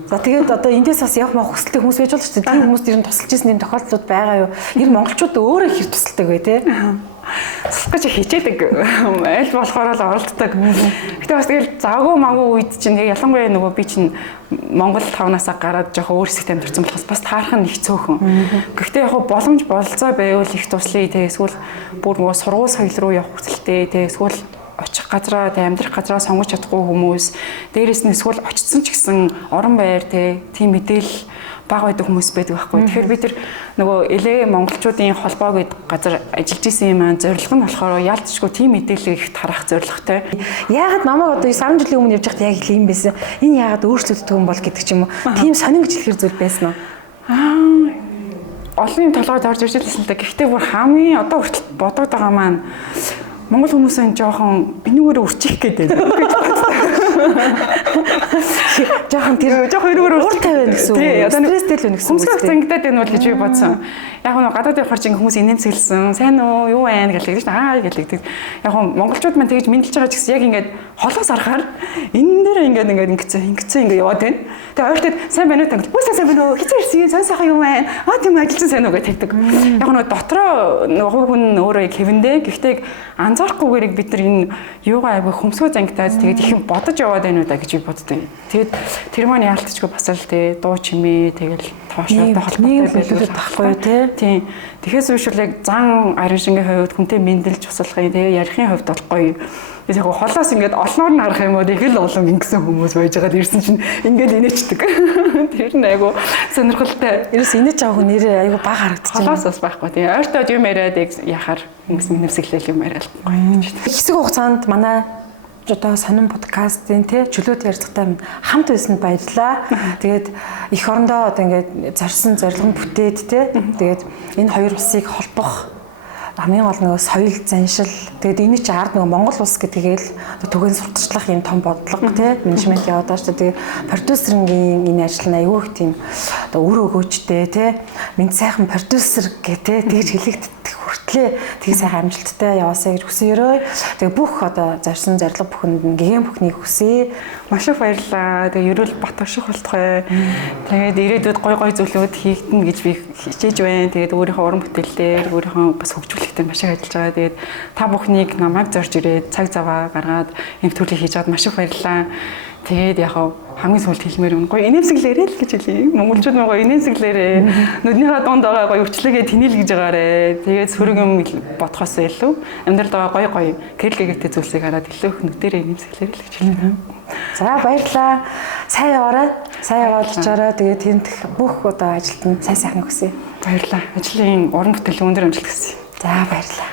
За тэгээд одоо эндээс бас явах мах хүсэлтэй хүмүүс байж болж тийм хүмүүс ер нь тусалж ирсэн юм тохиолдлууд байгаа юу? Ер нь монголчууд өөрөө хэрэг тусалдаг бай тий. сус гэж хичээдэг. Аль болохоор л оролддог. Гэтэ бас тэгэл завгүй маггүй үед чинь ялангуяа нөгөө би чинь Монгол тавнасаа гараад жоохон өөр хэсэгт амьдарсан болохоос бас таарах нь их цөөхөн. Гэхдээ яг боломж болцоо байвал их туслая те эсвэл бүр нөгөө сургууль соёл руу явах хүсэлтэй те эсвэл очих газраа те амьдрах газраа сонгож чадахгүй хүмүүс дээрэс нь эсвэл очсон ч гэсэн орон байр те тийм мэдээлэл бага байдаг хүмүүс байдаг байхгүй. Тэгэхээр бид нөгөө LA монголчуудын холбоо гэдэг газар ажиллаж исэн юм аа зорилго нь болохоор яалтчгүй тийм мэдээлэл их тарах зорилготой. Яагаад намайг одоо 9 жилийн өмнө явж байхад яг ийм байсан. Энэ яагаад өөрчлөгддөг юм бол гэдэг ч юм уу. Тийм сонин гэж хэлэхэр зүйл байсан уу? Олон толгойд орж ирж байсан л да. Гэхдээ бүр хамгийн одоо хүртэл бодоод байгаа маань монгол хүмүүсийн жоохон энүүгээр үрчих гэдэг. Жоохон энүүгээр ур тавина гэсэн үг. Стресстэй л байна гэсэн үг. Хүмүүсээс зангидаад байна бол гэж би бодсон. Яг нь гадаад явахаар чинь хүмүүс инээмсэглсэн. Сайн уу, юу байна гэлээ гэж гэлээ. Яг нь монголчууд маань тэгж мэдлж байгаа ч гэсэн яг ингээд холоос арахаар энэ дээр ингээд ингэсэн яваад байна. Тэгээ ойртод сайн байна уу гэж. Үгүй сайн байна уу? Хизээ ирсэн. Сайн сайхан юу байна? Тийм ажилласан сайн уу гэж тавьдаг. Яг нь дотроо нөгөө хүн өөрөө хэвэндээ. Гэхдээ анзаарахгүйгээр бид нар энэ юугаа айгүй хөмсгөө зангидаад тэгээд их бодож яваад байна уу да гэж би боддоо. Тэгээд тэр маань яалтчгүй бас л тий дуу чимээ тэгэл тоошоотой холбоотой байхгүй тий. Тэгэхээс үүшүүл яг зан арын шингийн хувьд хүнтэй мэдлж туслахын тий ярихын хувьд бол гоё. Яг холоос ингээд олноор нь харах юм уу их л олон ингэсэн хүмүүс байж байгаад ирсэн чинь ингээд инээчдэг. Тэр нь айгүй сонирхолтой. Ерөөс инээж байгаа хүн нэрээ айгүй бага харагдчихсан. Холоос бас байхгүй тий. Ойртоод юм яриад яхаар хүмүүс нэмсэглэл юм яриад гоё. Хэсэг хугацаанд манай одоо сонин подкастын чөлөөт ярилцлагатай хамт байсанд баярлалаа. Тэгээд эх орондоо одоо ингээд зорьсон зорилго бүтээд тэгээд энэ хоёр улсыг холбох хамгийн гол нөгөө соёл заншил тэгээд энэ чи ард нөгөө Монгол улс гэдгийг л түгээн сурталчлах юм том бодлого менежмент яваад байгаа шүү дээ. Продюсерингийн энэ ажил нь аюул их тийм одоо өр өгөөжтэй минь сайхан продюсер гэх тэгж хэлэгддэг хүртлээ тэг сайхан амжилттай яваасаа гэж хүсээрөө. Тэгээ бүх одоо зорьсон зорилго бүхэнд нь гэгээн бүхнийг хүсье. Маш их баярлалаа. Тэгээ ерөөл бат ашиг болтугай. Тэгээд ирээдүйд гой зүйлүүд хийгдэн гэж би хичээж байна. Тэгээд өөрийнхөө уран бүтээлээр өөрийнхөө бас хөгжүүлэхдээ маш их ажиллаж байгаа. Тэгээд та бүхнийг намайг зорж ирээд цаг заваа гаргаад энэ төлөвийг хийж аваад маш их баярлалаа. Тэгээд яг хамгийн сүүлд хэлмээр юм гоё инээмсэглээрээ л гэж хэлье. Монголчууд гоё инээмсэглээрээ. Нүднийхээ дунд байгаа гоё өвчлөгээ тэнэл гэж байгаарэ. Тэгээд сөрөг юм бодхоос илүү амьдралд байгаа гоё гэрэл гэгээтэй зүйлсийг хараад илүү их нүдэрээ инээмсэглээрээ л гэж хэлье. За баярлалаа. Сайн яваарай. Сайн яваад очоорой. Тэгээд тэнд бүх одоо ажилтнанд сайн сайхан хүсье. Баярлалаа. Ажлын уран бүтээл өндөр амжилт хүсье. За баярлалаа.